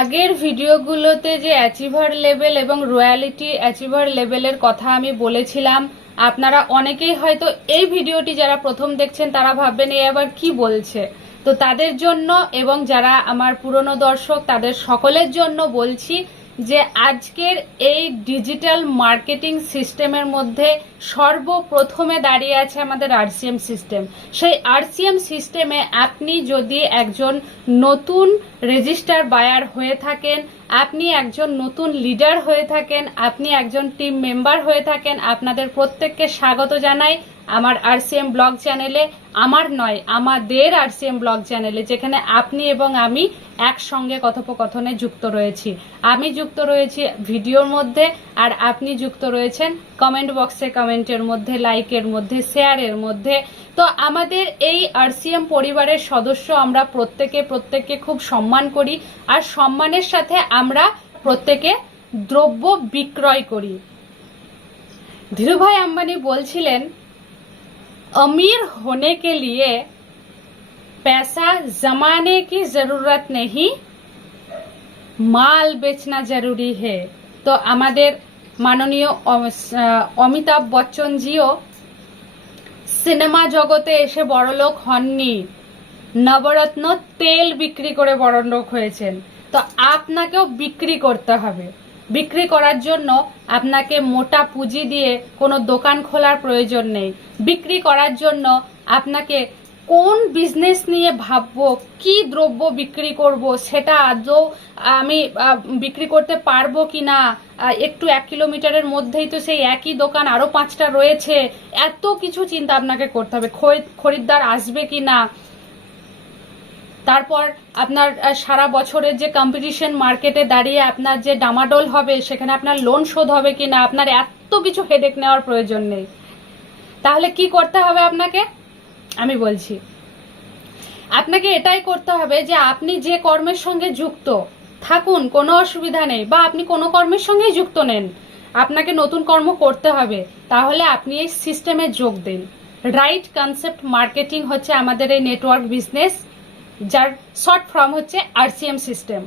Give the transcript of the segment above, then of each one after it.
আগের ভিডিওগুলোতে যে অ্যাচিভার লেভেল এবং রয়্যালিটি অ্যাচিভার লেভেলের কথা আমি বলেছিলাম, আপনারা অনেকেই হয়তো এই ভিডিওটি যারা প্রথম দেখছেন তারা ভাববেন, এ আবার কি বলছে? তো তাদের জন্য এবং যারা আমার পুরনো দর্শক, তাদের সকলের জন্য বলছি যে আজকের এই ডিজিটাল মার্কেটিং সিস্টেমের মধ্যে সর্বপ্রথমে দাঁড়িয়ে আছে আমাদের আরসিএম সিস্টেম। সেই আরসিএম সিস্টেমে আপনি যদি একজন নতুন রেজিস্টার বায়ার হয়ে থাকেন, আপনি একজন নতুন লিডার হয়ে থাকেন, আপনি একজন টিম মেম্বার হয়ে থাকেন, আপনাদের প্রত্যেককে স্বাগত জানাই। আমার আর আরসিএম ব্লগ চ্যানেলে আমার নয়, আমাদের আর আরসিএম ব্লগ চ্যানেলে যেখানে আপনি এবং আমি একসঙ্গে কথোপকথনে যুক্ত রয়েছি। আমি যুক্ত রয়েছি ভিডিওর মধ্যে, আর আপনি যুক্ত রয়েছেন কমেন্ট বক্সে কমেন্টের মধ্যে লাইকের মধ্যে শেয়ারের মধ্যে। তো আমাদের এই আর আরসিএম পরিবারের সদস্য আমরা প্রত্যেকে, প্রত্যেককে খুব সম্মান করি, আর সম্মানের সাথে আমরা প্রত্যেকে দ্রব্য বিক্রয় করি। ধীরুভাই আম্বানি বলছিলেন अमीर होने के लिए पैसा जमाने की जरूरत नहीं মাল বেচনা জরুরি হে তো আমাদের মাননীয় অম- আহ, অমিতাভ বচ্চনজিও সিনেমা জগতে এসে বড়লোক হননি নবরত্ন তেল বিক্রি করে বড়লোক হয়েছেন তো আপনাকেও বিক্রি করতে হবে বিক্রি করার জন্য আপনাকে মোটা পুঁজি দিয়ে কোনো দোকান খোলার প্রয়োজন নেই। বিক্রি করার জন্য আপনাকে কোন বিজনেস নিয়ে ভাববো, কি দ্রব্য বিক্রি করব, সেটা আদৌ আমি বিক্রি করতে পারব কি না একটু এক কিলোমিটারের মধ্যেই তো সেই একই দোকান, আরও পাঁচটা রয়েছে। এত কিছু চিন্তা আপনাকে করতে হবে। খরি- খরিদ্দার আসবে কি না তারপর আপনার সারা বছরের যে কম্পিটিশন মার্কেটে দাঁড়িয়ে আপনার যে ডামাডোল হবে, সেখানে আপনার লোন শোধ হবে কিনা, আপনার এত কিছু হেডেক নেওয়ার প্রয়োজন নেই। তাহলে কি করতে হবে আপনাকে? আমি বলছি, আপনাকে এটাই করতে হবে যে আপনি যে কর্মের সঙ্গে যুক্ত, থাকুন, কোনো অসুবিধা নেই, বা আপনি কোনো কর্মের সঙ্গেই যুক্ত নেন, আপনাকে নতুন কর্ম করতে হবে, তাহলে আপনি এই সিস্টেমে যোগ দিন। রাইট কনসেপ্ট মার্কেটিং হচ্ছে আমাদের এই নেটওয়ার্ক বিজনেস যার শর্ট ফর্ম হচ্ছে আরসিএম সিস্টেম।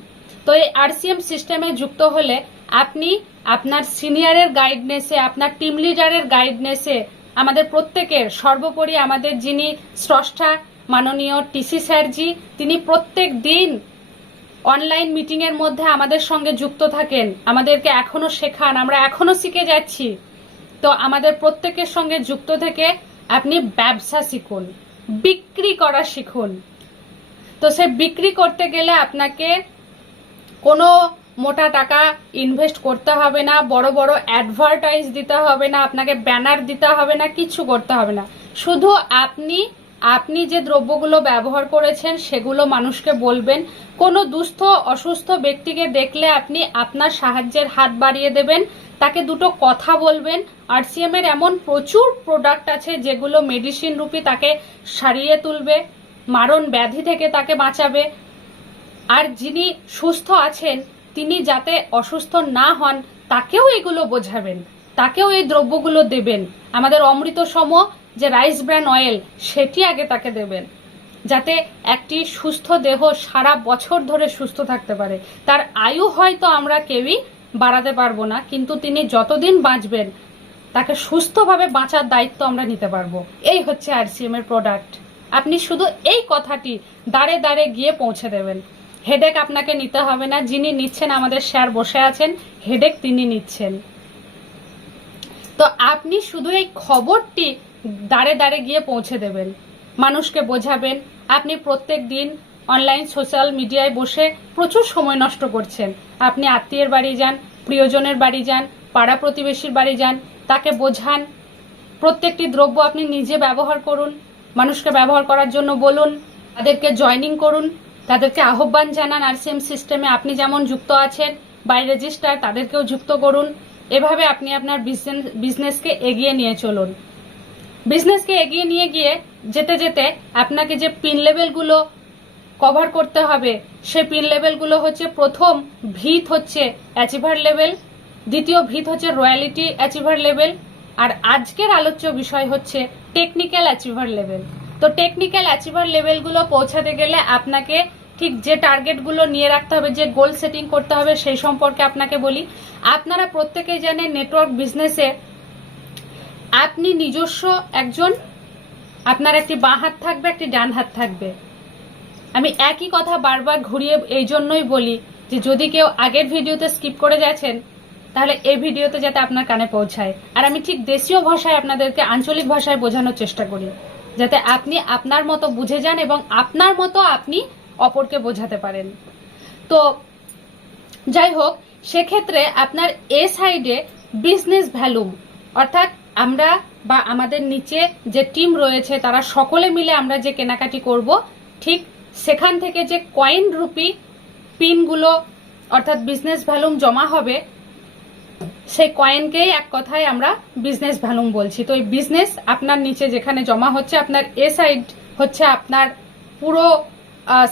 তো এই আরসিএম সিস্টেমে যুক্ত হলে আপনি আপনার সিনিয়রের গাইডনেসে, আপনার টিম লিডারের গাইডনেসে আমাদের প্রত্যেকের, সর্বোপরি আমাদের যিনি স্রষ্টা মাননীয় টিসি স্যারজি, তিনি প্রত্যেক দিন অনলাইন মিটিং এর মধ্যে আমাদের সঙ্গে যুক্ত থাকেন, আমাদেরকে এখনও শেখান, আমরা এখনও শিখে যাচ্ছি। তো আমাদের প্রত্যেকের সঙ্গে যুক্ত থেকে আপনি ব্যবসা শিখুন, বিক্রি করা শিখুন। তো সে বিক্রি করতে গেলে আপনাকে কোনো মোটা টাকা ইনভেস্ট করতে হবে না, বড় বড় অ্যাডভার্টাইজ দিতে হবে না, আপনাকে ব্যানার দিতে হবে না, কিছু করতে হবে না। শুধু আপনি আপনি যে দ্রব্যগুলো ব্যবহার করেছেন সেগুলো মানুষকে বলবেন। কোনো দুস্থ, অসুস্থ ব্যক্তিকে দেখলে আপনি আপনার সাহায্যের হাত বাড়িয়ে দেবেন, তাকে দুটো কথা বলবেন। আরসিএম এর এমন প্রচুর প্রোডাক্ট আছে যেগুলো মেডিসিন রূপী তাকে সারিয়ে তুলবে। মারণ ব্যাধি থেকে তাকে বাঁচাবে। আর যিনি সুস্থ আছেন, তিনি যাতে অসুস্থ না হন, তাকেও এগুলো বোঝাবেন। তাকেও এই দ্রব্যগুলো দেবেন। আমাদের অমৃত সম যে রাইস ব্র্যান অয়েল, সেটি আগে তাকে দেবেন। যাতে একটি সুস্থ দেহ সারা বছর ধরে সুস্থ থাকতে পারে। তার আয়ু হয়তো আমরা কেউই বাড়াতে পারব না, কিন্তু তিনি যতদিন বাঁচবেন, তাকে সুস্থভাবে বাঁচার দায়িত্ব আমরা নিতে পারব। এই হচ্ছে আরসিএম এর প্রোডাক্ট আপনি শুধু এই কথাটি দাঁড়ে দাঁড়ে গিয়ে পৌঁছে দেবেন। হেডেক আপনাকে নিতে হবে না, যিনি নিচ্ছেন আমাদের স্যার বসে আছেন, হেডেক তিনি নিচ্ছেন। তো আপনি শুধু এই খবরটি দাঁড়ে দাঁড়ে গিয়ে পৌঁছে দেবেন। মানুষকে বোঝাবেন, আপনি প্রত্যেক দিন অনলাইন সোশ্যাল মিডিয়ায় বসে প্রচুর সময় নষ্ট করছেন। আপনি আত্মীয়ের বাড়ি যান, প্রিয়জনের বাড়ি যান, পাড়া প্রতিবেশীর বাড়ি যান, তাকে বোঝান। প্রত্যেকটি দ্রব্য আপনি নিজে ব্যবহার করুন। মানুষকে ব্যবহার করার জন্য বলুন, তাদেরকে জয়নিং করুন, তাদেরকে আহ্বান জানান আরসিএম সিস্টেমে আপনি যেমন যুক্ত আছেন বাই রেজিস্টার তাদেরকেও যুক্ত করুন। এভাবে আপনি আপনার বিজনেস- বিজনেসকে এগিয়ে নিয়ে চলুন। বিজনেসকে এগিয়ে নিয়ে গিয়ে যেতে যেতে আপনাকে যে পিন লেভেলগুলো কভার করতে হবে, সে পিন লেভেলগুলো হচ্ছে প্রথম ভিত হচ্ছে অ্যাচিভার লেভেল দ্বিতীয় ভিত হচ্ছে রয়্যালিটি অ্যাচিভার লেভেল আর আজকের আলোচ্য বিষয় হচ্ছে টেকনিক্যাল অ্যাচিভার লেভেল তো টেকনিক্যাল অ্যাচিভার লেভেলগুলো পৌঁছাতে গেলে আপনাকে ঠিক যে টার্গেটগুলো নিয়ে রাখতে হবে, যে গোল সেটিং করতে হবে, সেই সম্পর্কে আপনাকে বলি। আপনারা প্রত্যেকেই জানেন নেটওয়ার্ক বিজনেসে আপনি নিজস্ব একজন, আপনার একটি বাঁ হাত থাকবে, একটি ডান হাত থাকবে। আমি একই কথা বারবার ঘুরিয়ে এই জন্যই বলি যে যদি কেউ আগের ভিডিওতে স্কিপ করে যাচ্ছেন তাহলে এই ভিডিওতে যাতে আপনার কানে পৌঁছায়। আর আমি ঠিক দেশীয় ভাষায় আপনাদেরকে আঞ্চলিক ভাষায় বোঝানোর চেষ্টা করি, যাতে আপনি আপনার মতো বুঝে যান এবং আপনার মতো আপনি অপরকে বোঝাতে পারেন। তো যাই হোক, সেক্ষেত্রে আপনার এ সাইডে বিজনেস ভ্যালুম অর্থাৎ আমরা বা আমাদের নিচে যে টিম রয়েছে, তারা সকলে মিলে আমরা যে কেনাকাটি করব, ঠিক সেখান থেকে যে কয়েন রুপি পিনগুলো অর্থাৎ বিজনেস ভ্যালুম জমা হবে সেই কয়েনকেই এক কথায় আমরা বিজনেস ভ্যালুম বলছি। তো এই বিজনেস আপনার নিচে যেখানে জমা হচ্ছে, আপনার এ সাইড হচ্ছে আপনার পুরো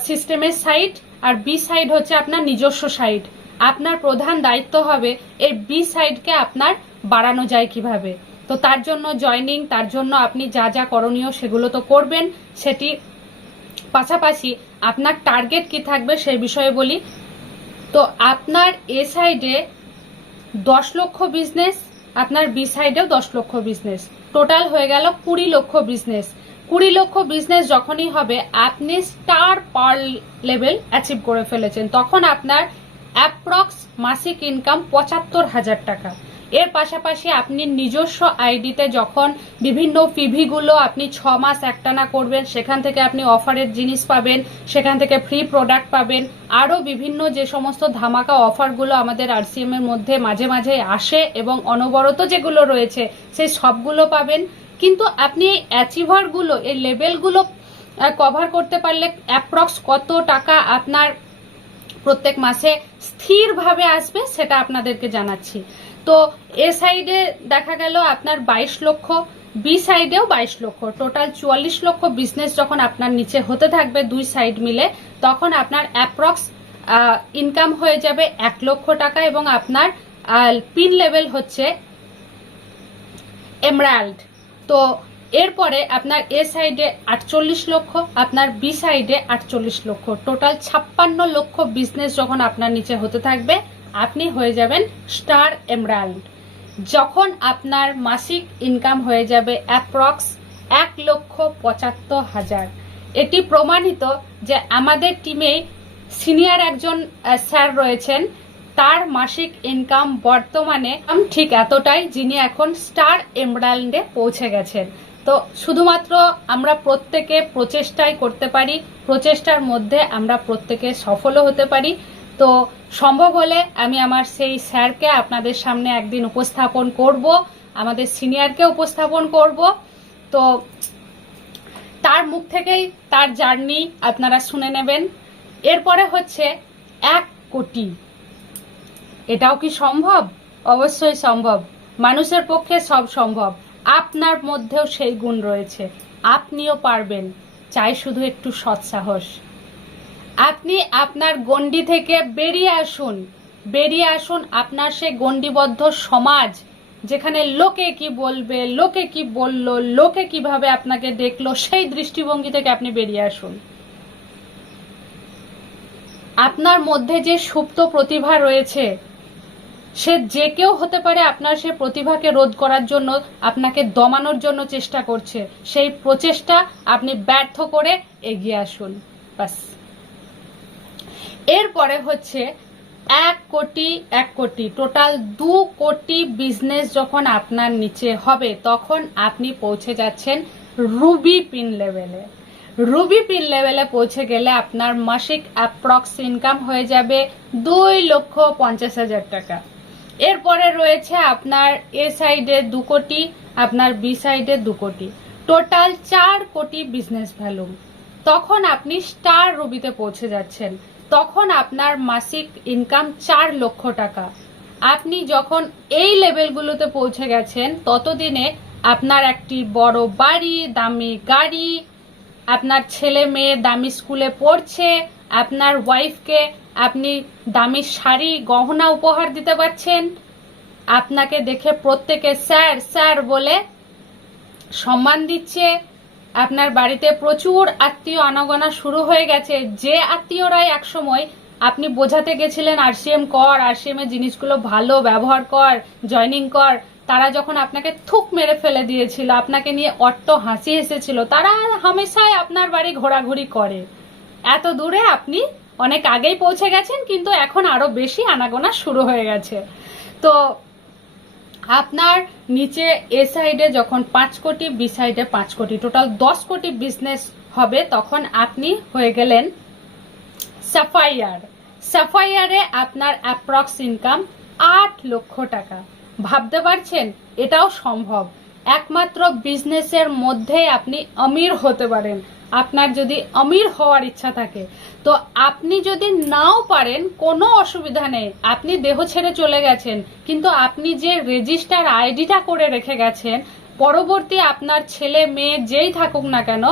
সিস্টেমের সাইড আর বি সাইড হচ্ছে আপনার নিজস্ব সাইড আপনার প্রধান দায়িত্ব হবে এই বি সাইডকে আপনার বাড়ানো যায় কীভাবে। তো তার জন্য জয়নিং তার জন্য আপনি যা যা করণীয় সেগুলো তো করবেন, সেটি পাশাপাশি আপনার টার্গেট কি থাকবে সেই বিষয়ে বলি। তো আপনার এ সাইডে দশ লক্ষ বিজনেস আপনার বি সাইডেও দশ লক্ষ বিজনেস টোটাল হয়ে গেল কুড়ি লক্ষ বিজনেস কুড়ি লক্ষ বিজনেস যখনই হবে, আপনি স্টার পার লেভেল অ্যাচিভ করে ফেলেছেন। তখন আপনার অ্যাপ্রক্স মাসিক ইনকাম পঁচাত্তর হাজার টাকা। এর পাশাপাশি আপনি নিজস্ব আইডিতে যখন বিভিন্ন পিভিগুলো আপনি ছ মাস একটানা করবেন, সেখান থেকে আপনি অফারের জিনিস পাবেন, সেখান থেকে ফ্রি প্রোডাক্ট পাবেন। আরও বিভিন্ন যে সমস্ত ধামাকা অফারগুলো আমাদের আরসিএম এর মধ্যে মাঝে মাঝে আসে এবং অনবরত যেগুলো রয়েছে, সেই সবগুলো পাবেন। কিন্তু আপনি এই অ্যাচিভারগুলো এই লেভেলগুলো কভার করতে পারলে অ্যাপ্রক্স কত টাকা আপনার প্রত্যেক মাসে স্থিরভাবে আসবে সেটা আপনাদেরকে জানাচ্ছি। তো এ সাইডে দেখা গেল আপনার বাইশ লক্ষ বি সাইডেও বাইশ লক্ষ। টোটাল চুয়াল্লিশ লক্ষ বিজনেস যখন আপনার নিচে হতে থাকবে দুই সাইড মিলে, তখন আপনার অ্যাপ্রক্স ইনকাম হয়ে যাবে এক লক্ষ টাকা এবং আপনার পিন লেভেল হচ্ছে এমরাল্ড তো এরপরে আপনার এ সাইডে আটচল্লিশ লক্ষ, আপনার বি সাইডে আটচল্লিশ লক্ষ। টোটাল ছাপ্পান্ন লক্ষ বিজনেস যখন আপনার নিচে হতে থাকবে আপনি হয়ে যাবেন স্টার এমরাল্ড। যখন আপনার মাসিক ইনকাম হয়ে যাবে অ্যাপ্রক্স এক লক্ষ পঁচাত্তর হাজার। এটি প্রমাণিত যে আমাদের টিমে সিনিয়র একজন স্যার রয়েছেন। তার মাসিক ইনকাম বর্তমানে ঠিক এতটাই যিনি এখন স্টার এমরাল্ডে পৌঁছে গেছেন। তো শুধুমাত্র আমরা প্রত্যেকে প্রচেষ্টাই করতে পারি, প্রচেষ্টার মধ্যে আমরা প্রত্যেকে সফলও হতে পারি। তো সম্ভব হলে আমি আমার সেই স্যারকে আপনাদের সামনে একদিন উপস্থাপন করব, আমাদের সিনিয়রকে উপস্থাপন করব। তো তার মুখ থেকেই তার জার্নি আপনারা শুনে নেবেন। এরপরে হচ্ছে এক কোটি। এটাও কি সম্ভব? অবশ্যই সম্ভব। মানুষের পক্ষে সব সম্ভব। আপনার মধ্যেও সেই গুণ রয়েছে। আপনিও পারবেন। চাই শুধু একটু সৎসাহস। আপনি আপনার গণ্ডি থেকে বেরিয়ে আসুন। বেরিয়ে আসুন আপনার সে গণ্ডিবদ্ধ সমাজ, যেখানে লোকে কি বলবে, লোকে কি বলল, লোকে কীভাবে আপনাকে দেখল, সেই দৃষ্টিভঙ্গি থেকে আপনি বেরিয়ে আসুন। আপনার মধ্যে যে সুপ্ত প্রতিভা রয়েছে, সে যে কেউ হতে পারে আপনার সে প্রতিভাকে রোধ করার জন্য, আপনাকে দমানোর জন্য চেষ্টা করছে। সেই প্রচেষ্টা আপনি ব্যর্থ করে এগিয়ে আসুন। বাস। এরপরে হচ্ছে এক কোটি এক কোটি, টোটাল দু কোটি বিজনেস যখন আপনার নিচে হবে, তখন আপনি পৌঁছে যাচ্ছেন রুবি পিন লেভেলে রুবি পিন লেভেলে পৌঁছে গেলে আপনার মাসিক অ্যাপ্রক্স ইনকাম হয়ে যাবে দুই লক্ষ পঞ্চাশ হাজার টাকা। এরপরে রয়েছে আপনার এ সাইডে দু কোটি, আপনার বি সাইডে দু কোটি। টোটাল চার কোটি বিজনেস ভ্যালু তখন আপনি স্টার রুবিতে পৌঁছে যাচ্ছেন। তখন আপনার মাসিক ইনকাম চার লক্ষ টাকা। আপনি যখন এই লেভেলগুলোতে পৌঁছে গেছেন, ততদিনে আপনার একটি বড় বাড়ি, দামি গাড়ি, আপনার ছেলে মেয়ে দামি স্কুলে পড়ছে, আপনার ওয়াইফকে আপনি দামি শাড়ি, গহনা উপহার দিতে পারছেন, আপনাকে দেখে প্রত্যেকে স্যার স্যার বলে সম্মান দিচ্ছে আপনার বাড়িতে প্রচুর আত্মীয় আনাগোনা শুরু হয়ে গেছে। যে আত্মীয়রাই একসময় আপনি বোঝাতে গেছিলেন, আরসিএম কর, আরসিএম এর জিনিসগুলো ভালো, ব্যবহার কর, জয়নিং কর। তারা যখন আপনাকে থুক মেরে ফেলে দিয়েছিল, আপনাকে নিয়ে অট্ট হাসি এসেছিল তারা হামেশাই আপনার বাড়ি ঘোরাঘুরি করে। এত দূরে আপনি অনেক আগেই পৌঁছে গেছেন, কিন্তু এখন আরও বেশি আনাগোনা শুরু হয়ে গেছে। তো আপনার নিচে এ সাইডে যখন পাঁচ কোটি, বি সাইডে পাঁচ কোটি টোটাল দশ কোটি বিজনেস হবে, তখন আপনি হয়ে গেলেন সাফাইয়ার সাফাইয়ারে আপনার অ্যাপ্রক্স ইনকাম আট লক্ষ টাকা। ভাবতে পারছেন? এটাও সম্ভব। একমাত্র বিজনেসের মধ্যেই আপনি অমির হতে পারেন। আপনার যদি অমির হওয়ার ইচ্ছা থাকে। তো আপনি যদি নাও পারেন, কোনো অসুবিধা নেই। আপনি দেহ ছেড়ে চলে গেছেন, কিন্তু আপনি যে রেজিস্টার আইডিটা করে রেখে গেছেন, পরবর্তী আপনার ছেলে মেয়ে যেই থাকুক না কেন,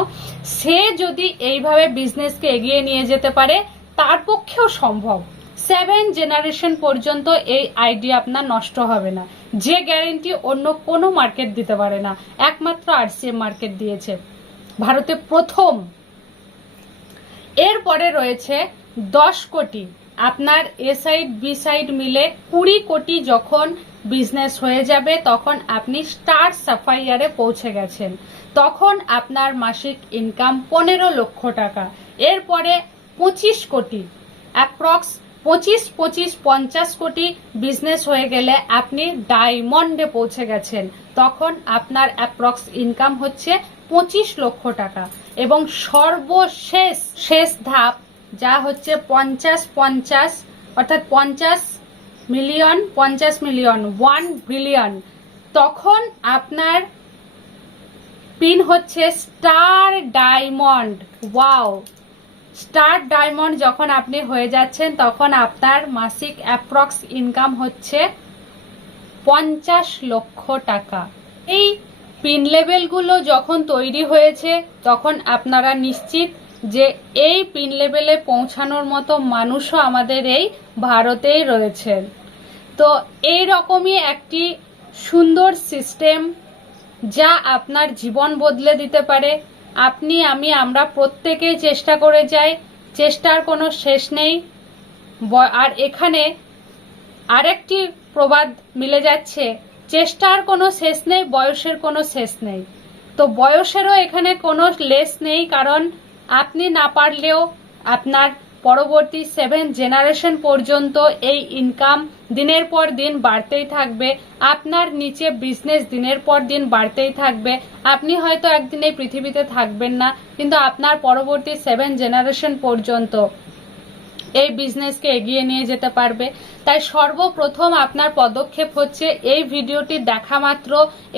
সে যদি এইভাবে বিজনেসকে এগিয়ে নিয়ে যেতে পারে, তার পক্ষেও সম্ভব। সেভেন জেনারেশন পর্যন্ত এই আইডিয়া আপনার নষ্ট হবে না। যে গ্যারেন্টি অন্য কোনো মার্কেট দিতে পারে না। একমাত্র আরসিএম মার্কেট দিয়েছে। ভারতে প্রথম। এরপরে রয়েছে দশ কোটি। আপনার এ সাইড, বি সাইড মিলে কুড়ি কোটি যখন বিজনেস হয়ে যাবে, তখন আপনি স্টার সাফাইয়ারে পৌঁছে গেছেন। তখন আপনার মাসিক ইনকাম পনেরো লক্ষ টাকা। এরপরে পঁচিশ কোটি। অ্যাপ্রক্স পঁচিশ পঁচিশ, পঞ্চাশ কোটি বিজনেস হয়ে গেলে আপনি ডায়মন্ডে পৌঁছে গেছেন। তখন আপনার অ্যাপ্রক্স ইনকাম হচ্ছে পঁচিশ লক্ষ টাকা এবং সর্বশেষ, শেষ ধাপ যা হচ্ছে পঞ্চাশ পঞ্চাশ, অর্থাৎ পঞ্চাশ মিলিয়ন পঞ্চাশ মিলিয়ন ওয়ান বিলিয়ন তখন আপনার পিন হচ্ছে star diamond wow star diamond যখন আপনি হয়ে যাচ্ছেন, তখন আপনার মাসিক অ্যাপ্রক্স ইনকাম হচ্ছে পঞ্চাশ লক্ষ টাকা। এই পিন লেভেলগুলো যখন তৈরি হয়েছে, তখন আপনারা নিশ্চিত যে এই পিন লেভেলে পৌঁছানোর মতো মানুষও আমাদের এই ভারতেই রয়েছেন। তো এই রকমই একটি সুন্দর সিস্টেম যা আপনার জীবন বদলে দিতে পারে। আপনি, আমি, আমরা প্রত্যেকেই চেষ্টা করে যাই। চেষ্টার কোনো শেষ নেই। আর এখানে আরেকটি প্রবাদ মিলে যাচ্ছে। চেষ্টার কোনো শেষ নেই, বয়সের কোনো শেষ নেই। তো বয়সেরও এখানে কোনো লেস নেই, কারণ আপনি না পারলেও আপনার পরবর্তী সেভেন জেনারেশন পর্যন্ত এই ইনকাম দিনের পর দিন বাড়তেই থাকবে। আপনার নিচে বিজনেস দিনের পর দিন বাড়তেই থাকবে। আপনি হয়তো একদিন এই পৃথিবীতে থাকবেন না, কিন্তু আপনার পরবর্তী সেভেন জেনারেশন পর্যন্ত এই বিজনেসকে এগিয়ে নিয়ে যেতে পারবে। তাই সর্বপ্রথম আপনার পদক্ষেপ হচ্ছে এই ভিডিওটি দেখা মাত্র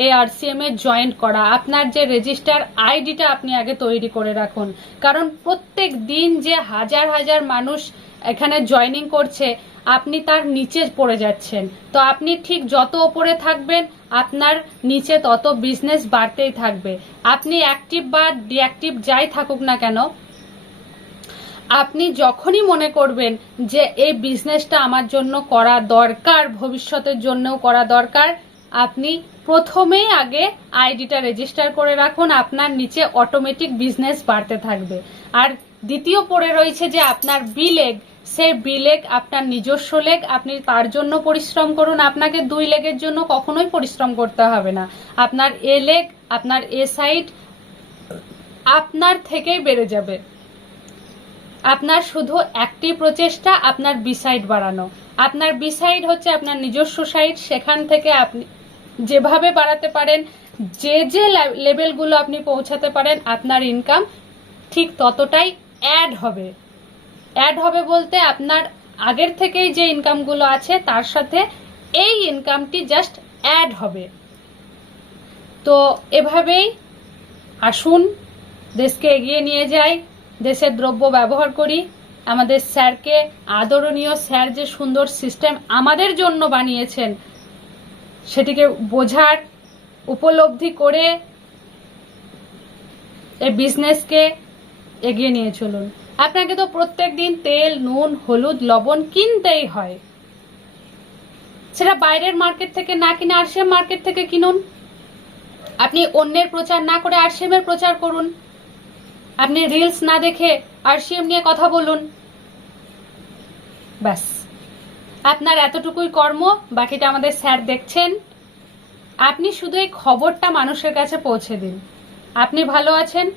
এই আরসিএম এ জয়েন্ট করা। আপনার যে রেজিস্টার আইডিটা আপনি আগে তৈরি করে রাখুন। কারণ প্রত্যেক দিন যে হাজার হাজার মানুষ এখানে জয়েনিং করছে, আপনি তার নিচে পড়ে যাচ্ছেন। তো আপনি ঠিক যত ওপরে থাকবেন, আপনার নিচে তত বিজনেস বাড়তেই থাকবে। আপনি অ্যাক্টিভ বা ডিঅ্যাক্টিভ যাই থাকুক না কেন আপনি যখনই মনে করবেন যে এই বিজনেসটা আমার জন্য করা দরকার, ভবিষ্যতের জন্যও করা দরকার, আপনি প্রথমেই আগে আইডিটা রেজিস্টার করে রাখুন, আপনার নিচে অটোমেটিক বিজনেস বাড়তে থাকবে। আর দ্বিতীয় পড়ে রয়েছে যে আপনার বিলেগ সেই বিলেগ আপনার নিজস্ব লেগ আপনি তার জন্য পরিশ্রম করুন। আপনাকে দুই লেগের জন্য কখনোই পরিশ্রম করতে হবে না। আপনার এ লেগ আপনার এ সাইড আপনার থেকেই বেড়ে যাবে। আপনার শুধু একটি প্রচেষ্টা, আপনার বিসাইড বাড়ানো। আপনার বিসাইড হচ্ছে আপনার নিজস্ব সাইড সেখান থেকে আপনি যেভাবে বাড়াতে পারেন, যে যে লেভেলগুলো আপনি পৌঁছাতে পারেন, আপনার ইনকাম ঠিক ততটাই অ্যাড হবে। অ্যাড হবে বলতে আপনার আগের থেকেই যে ইনকামগুলো আছে, তার সাথে এই ইনকামটি জাস্ট অ্যাড হবে। তো এভাবেই আসুন, দেশকে এগিয়ে নিয়ে যাই। দেশের দ্রব্য ব্যবহার করি, আমাদের স্যারকে আদরণীয় স্যার যে সুন্দর সিস্টেম আমাদের জন্য বানিয়েছেন, সেটিকে বোঝার উপলব্ধি করে এই বিজনেসকে এগিয়ে নিয়ে চলুন। আপনাকে তো প্রত্যেক দিন তেল, নুন, হলুদ, লবণ কিনতেই হয়। সেটা বাইরের মার্কেট থেকে না কিনে আসে মার্কেট থেকে কিনুন। আপনি অন্যের প্রচার না করে আরসিএম প্রচার করুন। আপনি রিলস না দেখে আরসিএম নিয়ে কথা বলুন। ব্যাস। আপনার এতটুকুই কর্ম, বাকিটা আমাদের স্যার দেখছেন। আপনি শুধু এই খবরটা মানুষের কাছে পৌঁছে দিন। আপনি ভালো আছেন?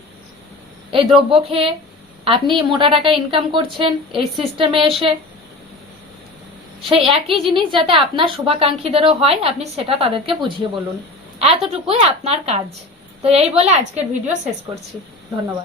এই দ্রব্য খেয়ে আপনি মোটা টাকা ইনকাম করছেন এই সিস্টেমে এসে। সেই একই জিনিস যাতে আপনার শুভাকাঙ্ক্ষীদেরও হয়, আপনি সেটা তাদেরকে বুঝিয়ে বলুন। এতটুকুই আপনার কাজ। তো এই বলে আজকের ভিডিও শেষ করছি। ধন্যবাদ।